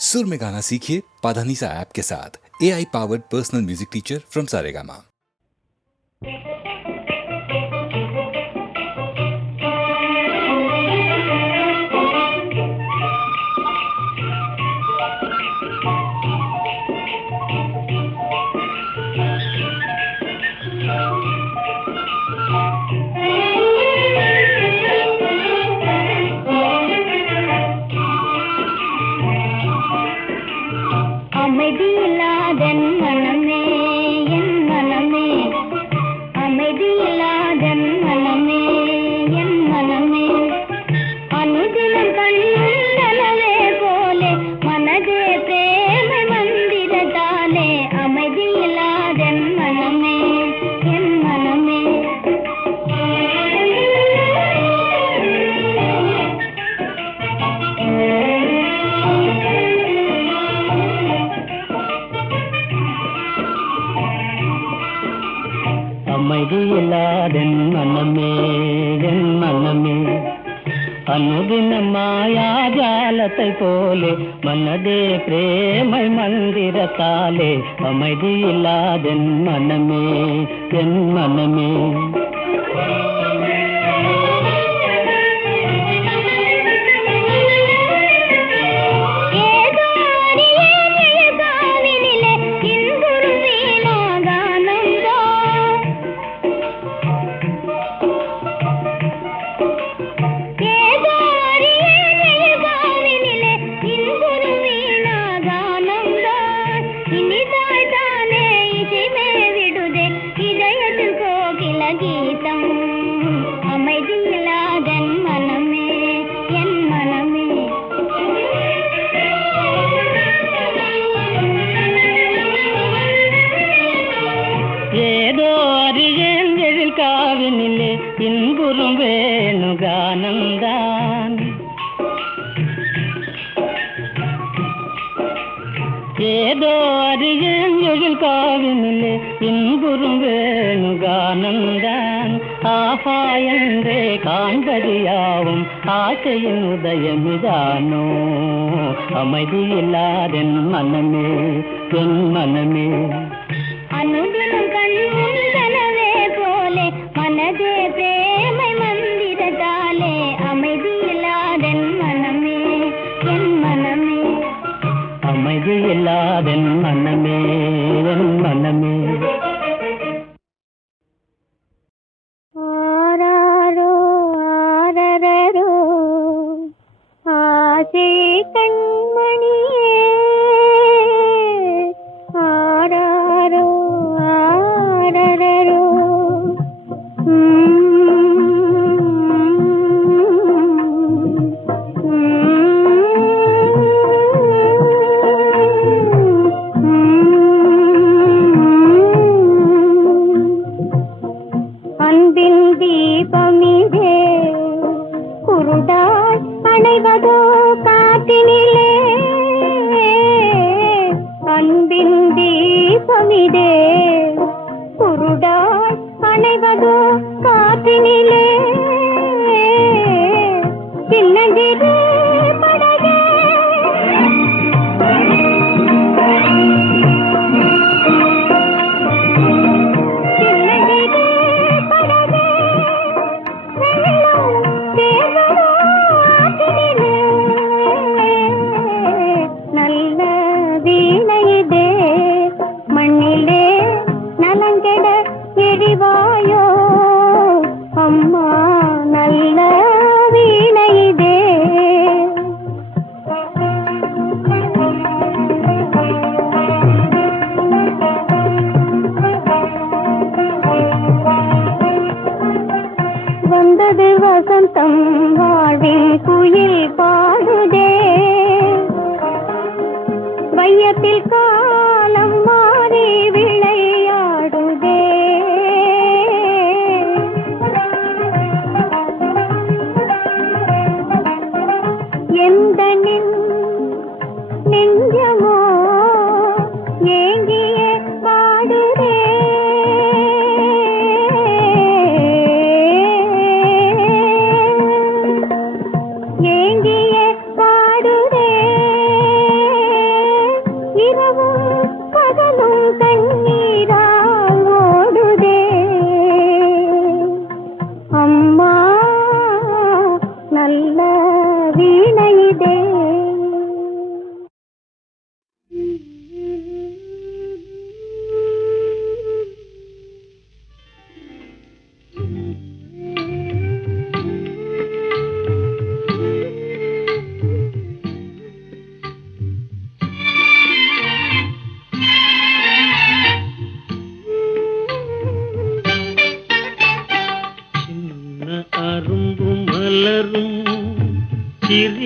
सुर में गाना सीखिए पाधानीसा ऐप के साथ। AI powered personal music teacher from Saregama. அமைதியில்லாதன் மனமே என் மனமே, அமைதியில்லாதன் மனமே என் மனமே, அனுதினம் கண்ணனவே போலே மனதே பிரேமை மந்திரத்தாலே, அமைதியில்லாதன் மனமே என் மனமே. அமைதியில்லாதென் மனமே என் மனமே, அனுதின மாயாஜாலத்தை போலே மனதே பிரேமை மந்திரத்தாலே, அமைதியில்லாதென் மனமே என் மனமே. காவினிலே இன்புறும் வேணுகானந்தான், ஏதோ அறியேன் எழில் காவினிலே இன்புறும் வேணுகானந்தான், ஆஹா என்றே காண்பதியாவும் ஆசையின் உதயமிதானோ, அமைதியில்லாதென் மனமே என் மனமே. அனுதினம் கண்ணனவே போலே மனதே பிரேமை மந்திரத்தாலே, அமைதியில்லாதென் மனமே என் மனமே, அமைதியில்லாதென் மனமே என் மனமே. ஆராரோ ஆரரரோ ஆசை கண்மணியே, ஆராரோ ஆரரரோ அன்பின் தீபமிதே குருடாய் அணைவதோ காற்றினிலே, அன்பின் தீபமிதே குருடாய் அணைவதோ காற்றினிலே, சின்னஞ்சிறு படகே நல்ல வீணையிதே மண்ணிலே நலங்கெட எரிவாயோ, அம்மா நல்ல வீணையிதே. வந்தது வசந்தம் வாழ்வின் குயில் பாடுதே, வையத்தில் காலம் மாறி விளையாடுதே, எந்த நெஞ்சமோ ஏங்கியே பாடுதே, ஏங்கியே பாடுதே.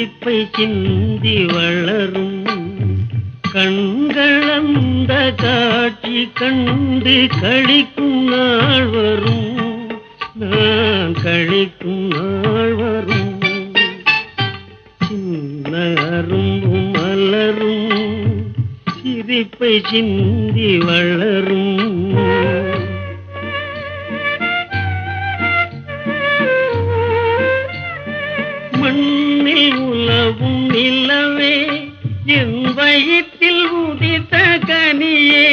சிரிப்பை சிந்தி வளரும் கண்கள் அந்த காட்சி கண்டு களிக்கும் நாள் வரும் நான் களிக்கும் நாள் வரும் சின்ன அரும்பும் மலரும் சிரிப்பை சிந்தி வளரும் மண்ணில் உலவும் நிலவே என் வயிற்றில் உதித்த கனியே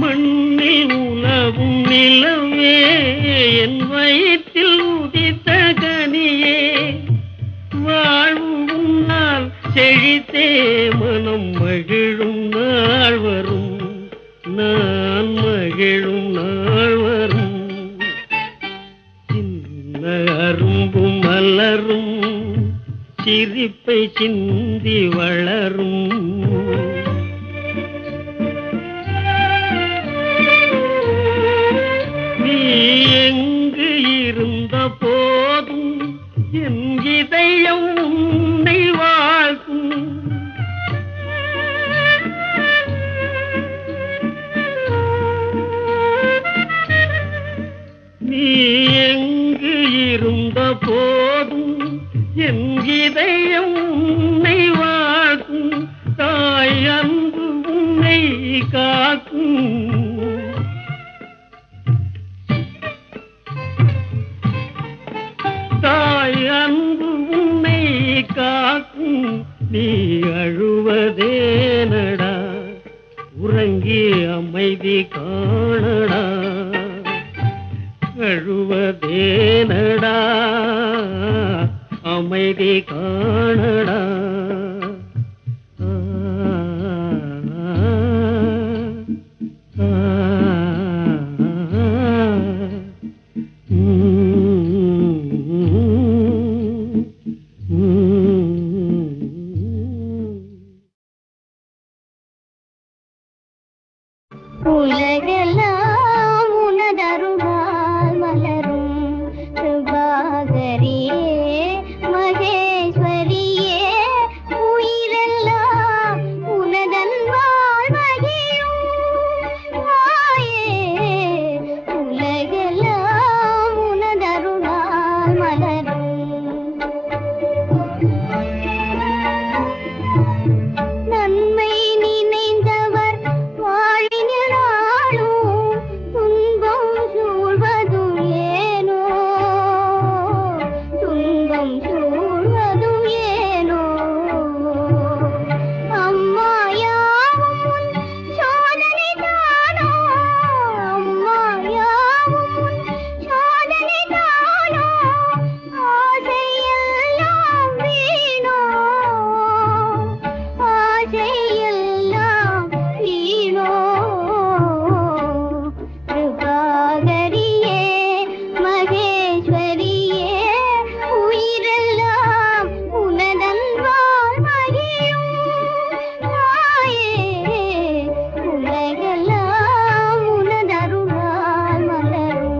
மண்ணில் உலவும் நிலவே என் வயிற்றில் உதித்த கனியே வாழ்வு உன்னால் செழித்தே மனம் மகிழும் நாள் வரும் நான் மகிழும் நாள் வரும் அரும்பும் மலரும் சிரிப்பை சிந்தி வளரும் நீ எங்கு இருந்த போதும் என் இதயம் உன்னை வாழ்த்தும் நீ எங்கு இருந்த போதும் என் இதயம் உன்னை வாழ்க்கும் தாய் அன்பு உன்னை காக்கும் தாய் அன்பு உன்னை காக்கும் நீ அழுவதேனடா உறங்கி அமைதி காணடா அழுவதேனடா அமைதி காணடா உலகெல்லாம் உனதருளால் மலரும் கிருபாகரியே மகேஸ்வரியே உயிரெல்லாம் உனதன்பால் மகிழும் தாயே உலகெல்லாம் உனதருளால் மலரும் நன்மை நினைந்தவர் வாழினாலும் துன்பம் சூழ்வதும் ஏனோ துன்பம் சூழ்வதும் ஏனோ அம்மா யாவும் உன் சோதனை தானோ அம்மா யாவும் உன் சோதனை தானோ ஆசையெல்லாம் வீணோ ஆசையெல்லாம் வீணோ கிருபாகரியே மகேஸ்வரியே உயிரெல்லாம் உனதன்பால் மகிழும் தாயே உலகெல்லாம் உனதருளால் மலரும்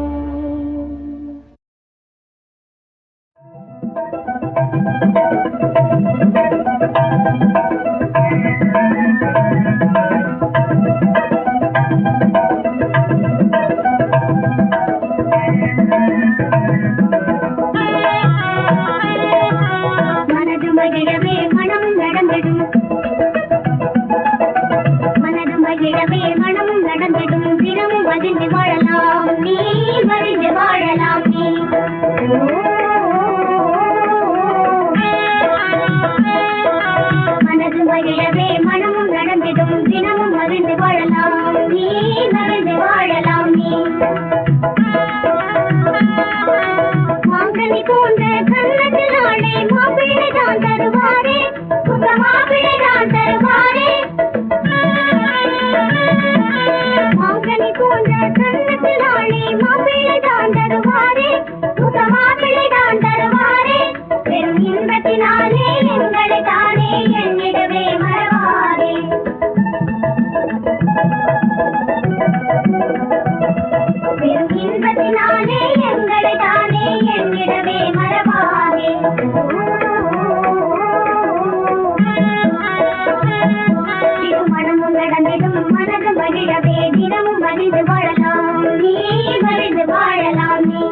மனது மகிழவே மனம் நடந்திடும் மனது மகிழவே மனம் நடந்திடும் தினமும் மகிழ்ந்து வாழலாம் நீ மகிழ்ந்து வாழலாம் நீ மனது மகிழவே மனமும் நடந்திடும் தினமும் மகிழ்ந்து வாழலாம் நீ மகிழ்ந்து வாழலாம் நீ மாங்கனி போன்ற கண்ணத்தில் நாளை மாப்பிள்ளை தான் தருவாரே சுக மாப்பிள்ளை தான் தருவாரே மாங்கனி போன்ற கண்ணத்தில் நாளை மாப்பிள்ளை தான் தருவாரே சுக மாப்பிள்ளை தான் தருவாரே பெரும் இன்பத்தினாலே எங்களை தானே எண்ணிடவே மறவாரே திருமணமும் நடந்திடும் மனது மகிழவே தினமும் மகிழ்ந்து வாழலாம் நீ மகிழ்ந்து வாழலாம் நீ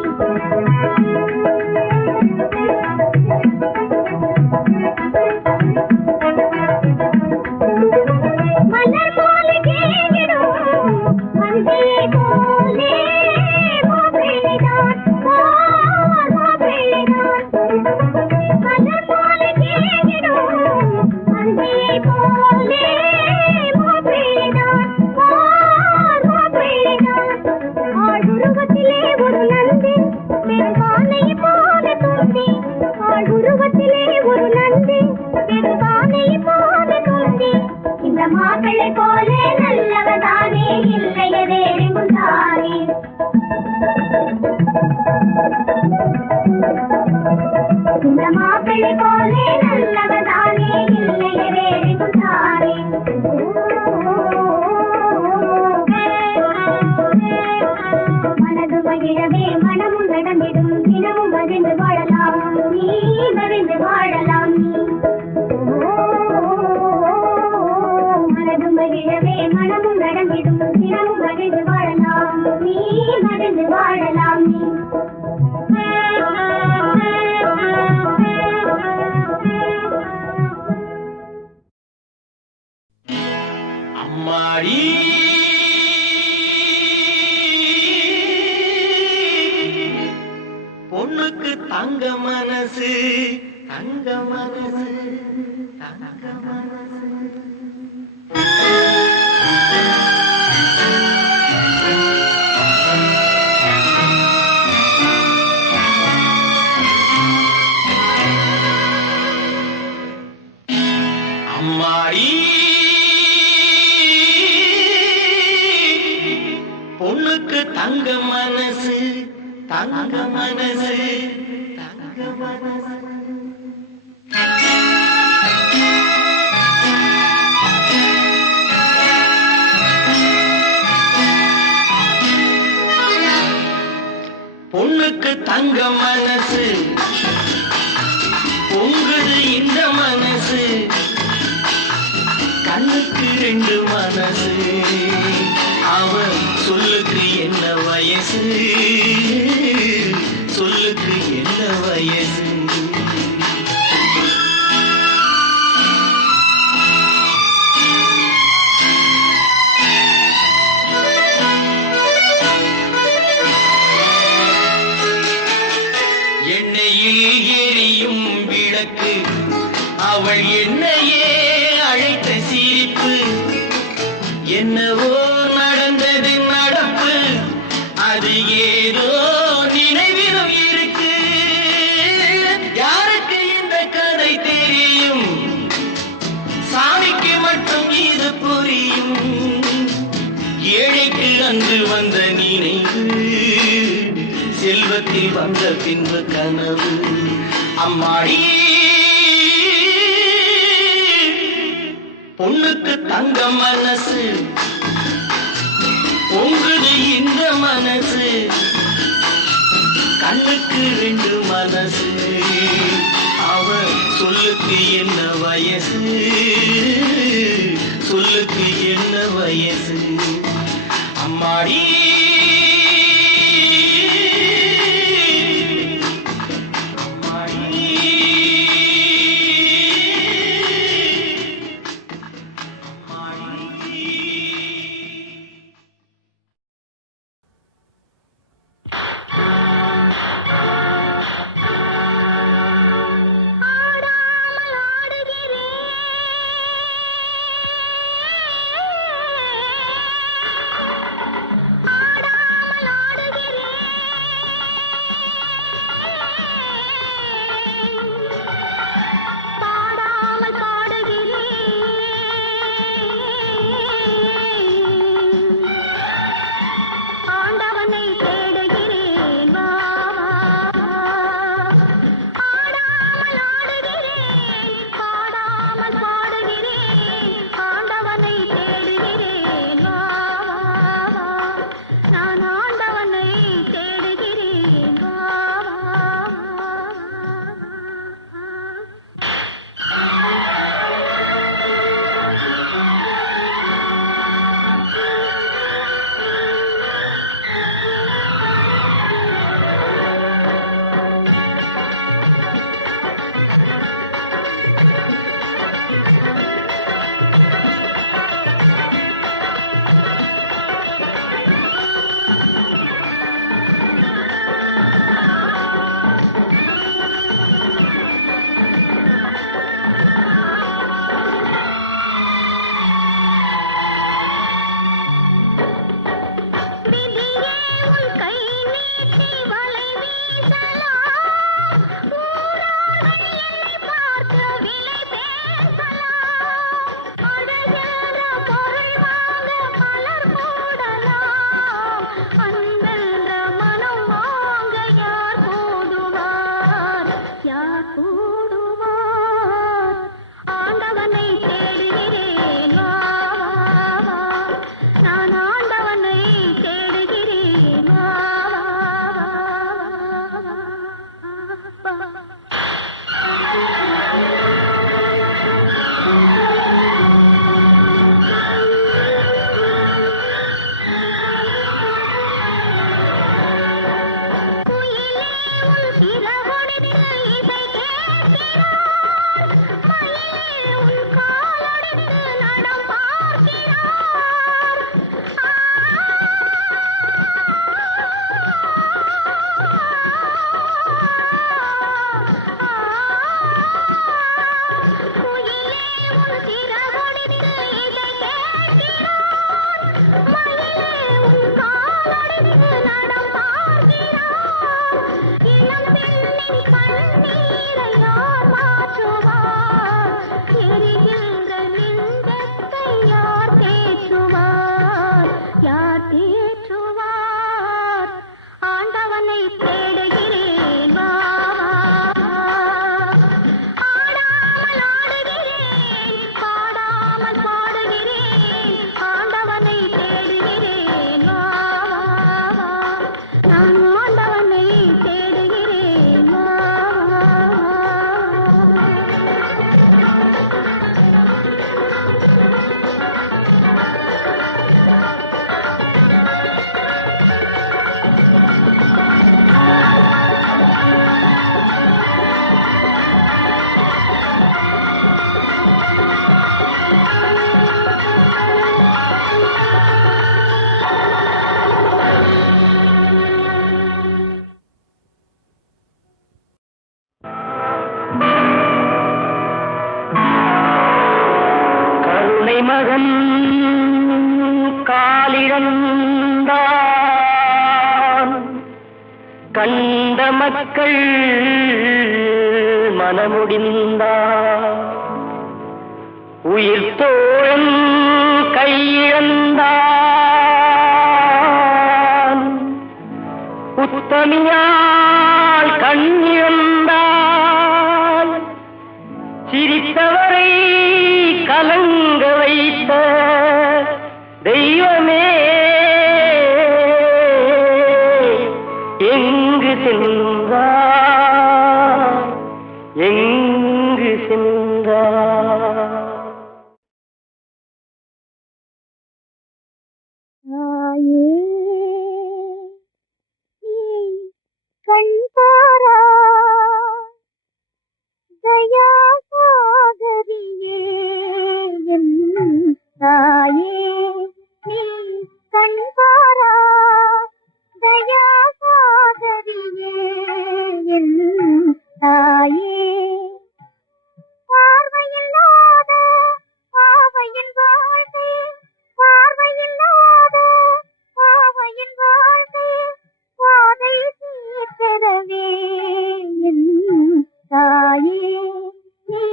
மலர் போல கேங்கிடும் மந்தே போலே மாப்பிள்ளைதான் மாப்பிள்ளைதான் மலர் போல கேங்கிடும் மந்தே போலே மாப்பிள்ளைதான் மாப்பிள்ளைதான் ஆளுருவத்திலே ஒரு நந்தி பெரும்பானையை போல தோன்றி ஆளுருவத்திலே ஒரு நந்தி பெரும்பானையை போல தோன்றி இந்த மாப்பிள்ளை போலே நல்லவதானே இல்லையே வேறெங்கும் தானே இந்த மாப்பிள்ளை போலே நல்லவதானே இல்லையே வேறெங்கும் தானே மனது மகிழவே மனமும் நடந்திடும் தினமும் மகிழ்ந்து வாழலாம் நீ மகிழ்ந்து வாழலாம் நீ மனது மகிழவே மனமும் நடந்திடும் தினமும் மகிழ்ந்து வாழலாம் நீ மகிழ்ந்து வாழலாம் நீ அம்மாடி பொண்ணுக்கு தங்க மனசு தங்க மனசு தங்க மனசு அம்மாடி பொண்ணுக்கு தங்க மனசு தங்க மனசு தங்க மனசு பொண்ணுக்கு தங்க மனசு பொங்குது இந்த மனசு கண்ணுக்கு ரெண்டு மனசு அவ சொல்லுக்கு என்ன வயசு சொல்லுக்கு என்ன வயசு எண்ணெயில் எரியும் விளக்கு அவள் என்னையே அழைத்த சிரிப்பு என்னவோ நடந்தது நடப்பு அது ஏதோ நினைவிலும் இருக்கு யாருக்கு இந்த கதை தெரியும் சாமிக்கு மட்டும் இது புரியும் ஏழைக்கு அன்று வந்த நினைவு செல்வத்தில் வந்த பின்பு கனவு அம்மாடி பொண்ணுக்கு தங்க மனசு பொங்குது இந்த மனசு கண்ணுக்கு ரெண்டு மனசு அவ சொல்லுக்கு என்ன வயசு சொல்லுக்கு என்ன வயசு அம்மாடி ஆடாமல் ஆண்டவனை தேடுகிறேன் வா வா வா நான் ஆண்டவனை தேடுகிறேன் வா வா வா வா ஆண்டவனை தேடுகிறேன் வா ஆடாமல் ஆடுகிறேன் பாடாமல் பாடுகிறேன் ஆண்டவனை தேடுகிறேன் வா நான் ஆண்டவனை தேடுகிறேன் வா கருணை மகன் காலிழந்தான் கண்ட மக்கள் மனமுடிந்தான் உயிர் தோழன் கையிழந்தான் உத்தமியால் கண்ணிழந்தால் சிரித்தவரை கலங்க வைத்த தெய்வமே எங்கு சென்றார் எங்கு சென்றார் கண் பாரா தயா சாகரியே என் தாயே நீ கண் பாரா தயா சாகரியே என் தாயே பார்வையில்லாத பாவையின் வாழ்க்கை பார்வையில்லாத பாவையின் வாழ்க்கை பாதை தீர்த்தரவே என் தாயே நீ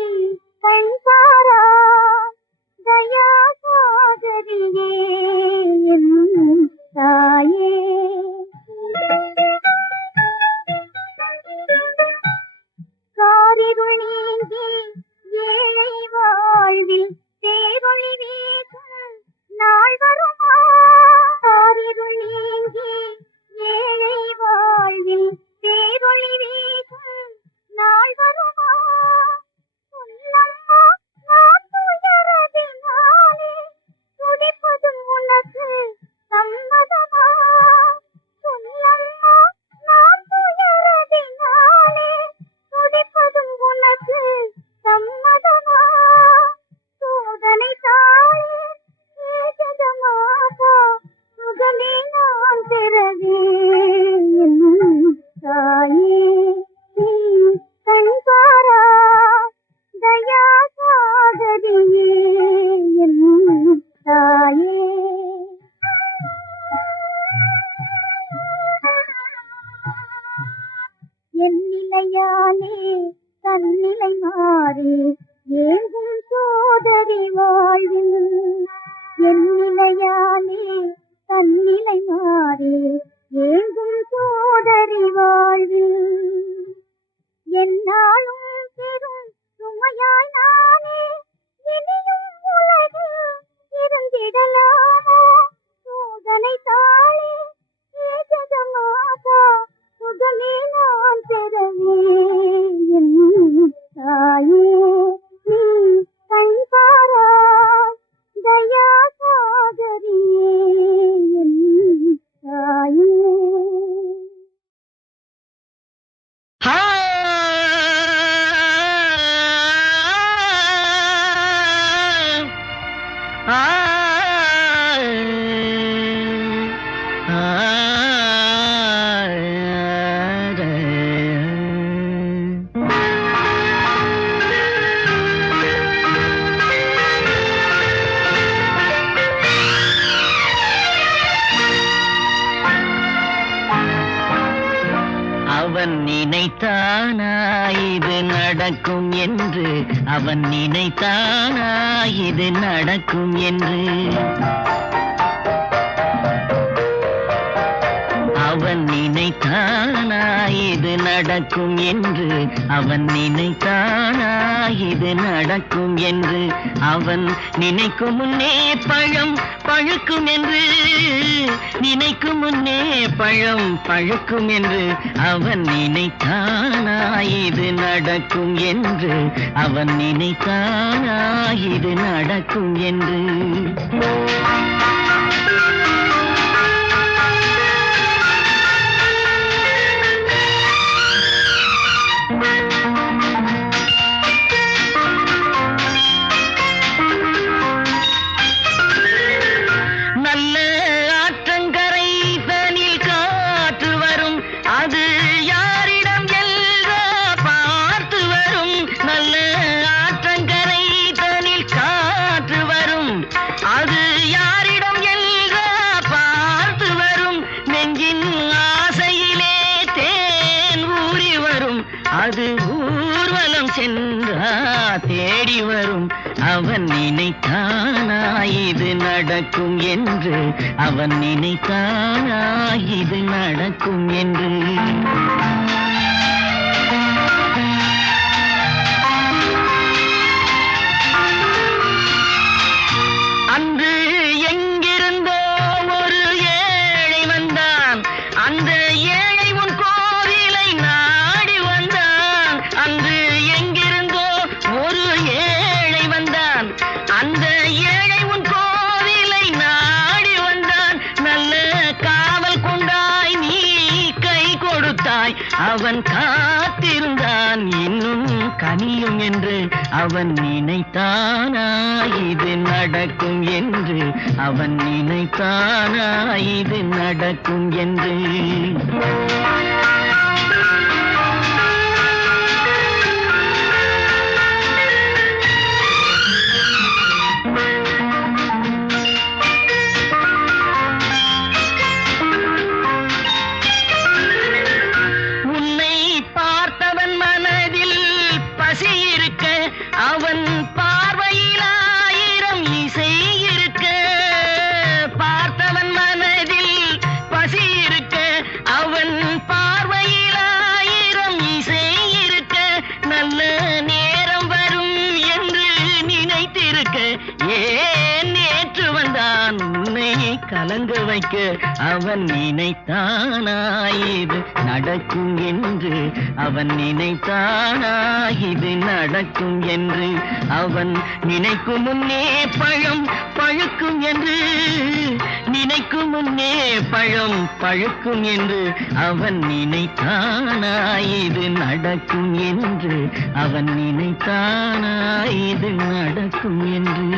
கண் பாரா தயா சாகரியே என் தாயே காரிருள் நீங்கி ஏழை வாழ்வில் தேரொளி வீசும் நாள் வருமா காரிருள் நீங்கி ஏழை வாழ்வில் தேரொளி வீசும் நாள் வருமா சொல்லம்மா நான் துயரதினாலே துடிப்பதும் உனக்கு சம்மதமா சொல்லம்மா நான் துயரதினாலே துடிப்பதும் உனக்கு சம்மதமா நடக்கும் என்று அவன் நினைத்தானா இது நடக்கும் என்று அவன் நினைத்தானா இது நடக்கும் என்று அவன் நினைத்தானா இது நடக்கும் என்று அவன் நினைக்கும் முன்னே பழம் பழுக்கும் என்று நினைக்கும் முன்னே பழம் பழுக்கும் என்று அவன் நினைத்தானா இது நடக்கும் என்று அவன் நினைத்தானா இது நடக்கும் என்று அது ஊர்வலம் சென்றா தேடி வரும் அவன் நினைத்தானா இது நடக்கும் என்று அவன் நினைத்தானா இது நடக்கும் என்று அன்று எங்கிருந்தோ ஒரு ஏழை வந்தான் அந்த ஏழை உன் கோவிலை நாடி வந்தான் அன்று எங்கிருந்தோ ஒரு ஏழை வந்தான் அந்த ஏழை உன் கோவிலை நாடி வந்தான் நல்ல காவல் கொண்டாய் நீ கை கொடுத்தாய் அவன் காத்திருந்தான் இன்னும் கனியும் என்று அவன் நினைத்தானா இது நடக்கும் என்று அவன் நினைத்தானா இது நடக்கும் என்று அவன் பார்வையில் ஆயிரம் இசை இருக்க பார்த்தவன் மனதில் பசி இருக்க அவன் பார்வையில் ஆயிரம் இசை இருக்க நல்ல நேரம் வரும் என்று நினைத்திருக்க ஏன் நேற்று வந்தான் உன்னை கலங்க வைக்க அவன் நினைத்தானா இது நடக்கும் என்று அவன் நினைத்தானா இது நடக்கும் என்று அவன் நினைக்கும் முன்னே பழம் பழுக்கும் என்று நினைக்கும் முன்னே பழம் பழுக்கும் என்று அவன் நினைத்தானா இது நடக்கும் என்று அவன் நினைத்தானா இது நடக்கும் என்று